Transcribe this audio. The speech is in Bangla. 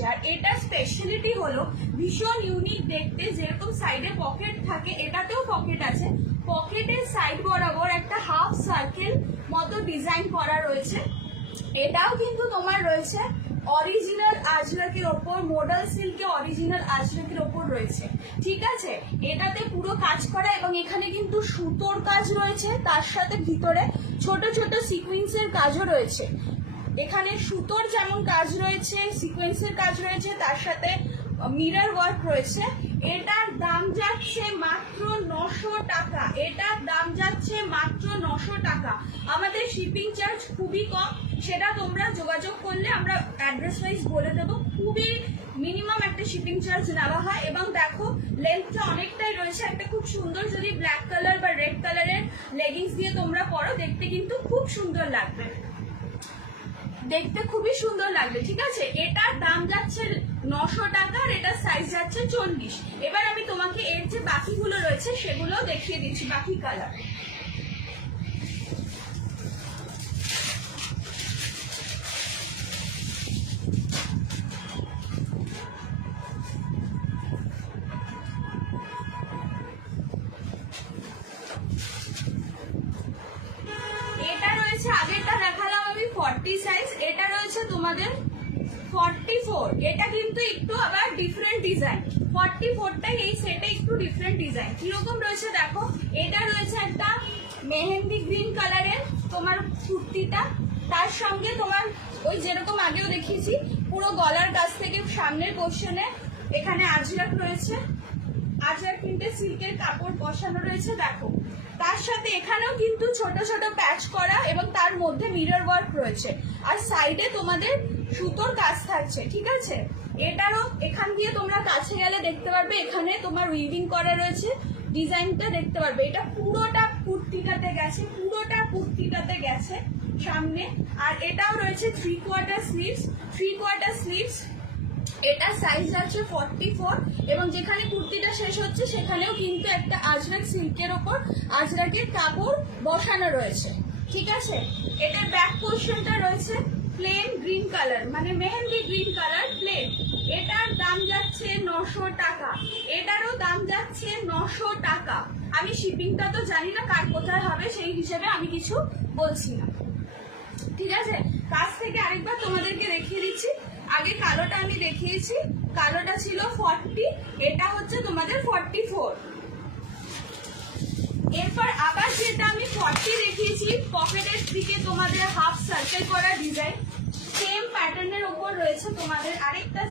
রয়েছে। আর এটা স্পেশালিটি হলো ভীষণ ইউনিক দেখতে, যেরকম সাইডে পকেট থাকে এটাতেও পকেট আছে, পকেটের সাইড বরাবর একটা হাফ সার্কেল মতো ডিজাইন করা রয়েছে। এটাও কিন্তু তোমার রয়েছে অরিজিনাল আজরাকের ওপর, মডেল সিল্কে অরিজিনাল আজরাকের ওপর রয়েছে, ঠিক আছে। এটাতে পুরো কাজ করা এবং এখানে কিন্তু সুতোর কাজ রয়েছে, তার সাথে ভিতরে ছোট ছোট সিকোয়েন্সের কাজও রয়েছে। এখানে সুতোর যেমন কাজ রয়েছে, সিকোয়েন্সের কাজ রয়েছে, তার সাথে মিরর ওয়ার্ক রয়েছে। এটার দাম যাচ্ছে মাত্র 900 টাকা, এটার দাম যাচ্ছে মাত্র 900 টাকা। আমাদের শিপিং চার্জ খুবই কম, সেটা তোমরা যোগাযোগ করলে আমরা অ্যাড্রেস ওয়াইজ বলে দেবো। খুবই মিনিমাম একটা শিপিং চার্জ নেওয়া হয়। এবং দেখো লেন্থটা অনেকটাই রয়েছে, একটা খুব সুন্দর যদি ব্ল্যাক কালার বা রেড কালারের লেগিংস দিয়ে তোমরা পরো, দেখতে কিন্তু খুব সুন্দর লাগবে, দেখতে খুবই সুন্দর লাগবে, ঠিক আছে। এটার দাম যাচ্ছে 900 টাকা আর এটার সাইজ যাচ্ছে 40। এবার আমি তোমাকে এর যে বাকিগুলো রয়েছে সেগুলো দেখিয়ে দিচ্ছি, বাকি কালার। এটা রয়েছে, আগেরটা দেখালাম আমি 40 সাইজ, এটা রয়েছে তোমাদের 44। এটা কিন্তু একটু আবার ডিফারেন্ট ডিজাইন, 44টাই এই সেটে একটু ডিফারেন্ট ডিজাইন। কিরকম রয়েছে দেখো, এটা রয়েছে একটা মেহেন্দি গ্রিন কালারের তোমার কুর্তিটা, তার সঙ্গে তোমার ওই যেরকম আগেও দেখিয়েছি পুরো গলার কাছ থেকে সামনের পোর্শনে এখানে আজরাক রয়েছে, আজরাক প্রিন্টে সিল্কের কাপড় বসানো রয়েছে দেখো। তার সাথে এখানেও কিন্তু ছোট ছোট প্যাচ করা এবং তার মধ্যে মিরর ওয়ার্ক রয়েছে, আর সাইডে তোমাদের সুতোর কাজ থাকছে, ঠিক আছে। এটারও এখান দিয়ে তোমরা কাছে গেলে দেখতে পারবে এখানে তোমার উইভিং করা রয়েছে, ডিজাইনটা দেখতে পারবে। এটা পুরোটা কুর্তিটাতে গেছে, পুরোটা কুর্তিটাতে গেছে সামনে। আর এটাও রয়েছে 3/4 স্লিভস, 3/4 স্লিভস। এটা সাইজ আছে 44 এবং যেখানে কুর্তিটা শেষ হচ্ছে সেখানেও কিন্তু একটা আজরাক সিল্কের ওপর আজরাকের কাপড় বসানো রয়েছে, ঠিক আছে। এটার ব্যাক পোর্শনটা রয়েছে প্লেন গ্রিন কালার, মানে মেহেন্দি গ্রিন কালার প্লেন। এটার দাম যাচ্ছে 900 টাকা, এটারও দাম যাচ্ছে 900 টাকা। আমি শিপিংটা তো জানি না কার কোথায় হবে, সেই হিসেবে আমি কিছু বলছি না, ঠিক আছে। কাছ থেকে আরেকবার তোমাদেরকে দেখিয়ে দিচ্ছি। আগে কালোটা আমি দেখিয়েছি, কালোটা ছিল 40, এটা হচ্ছে তোমাদের 44। এরপর আবার যেটা আমি 40 দেখিয়েছি, পকেটের দিকে তোমাদের হাফ সার্কেল করা ডিজাইন, সেম প্যাটার্নের উপর রয়েছে তোমাদের আরেকটা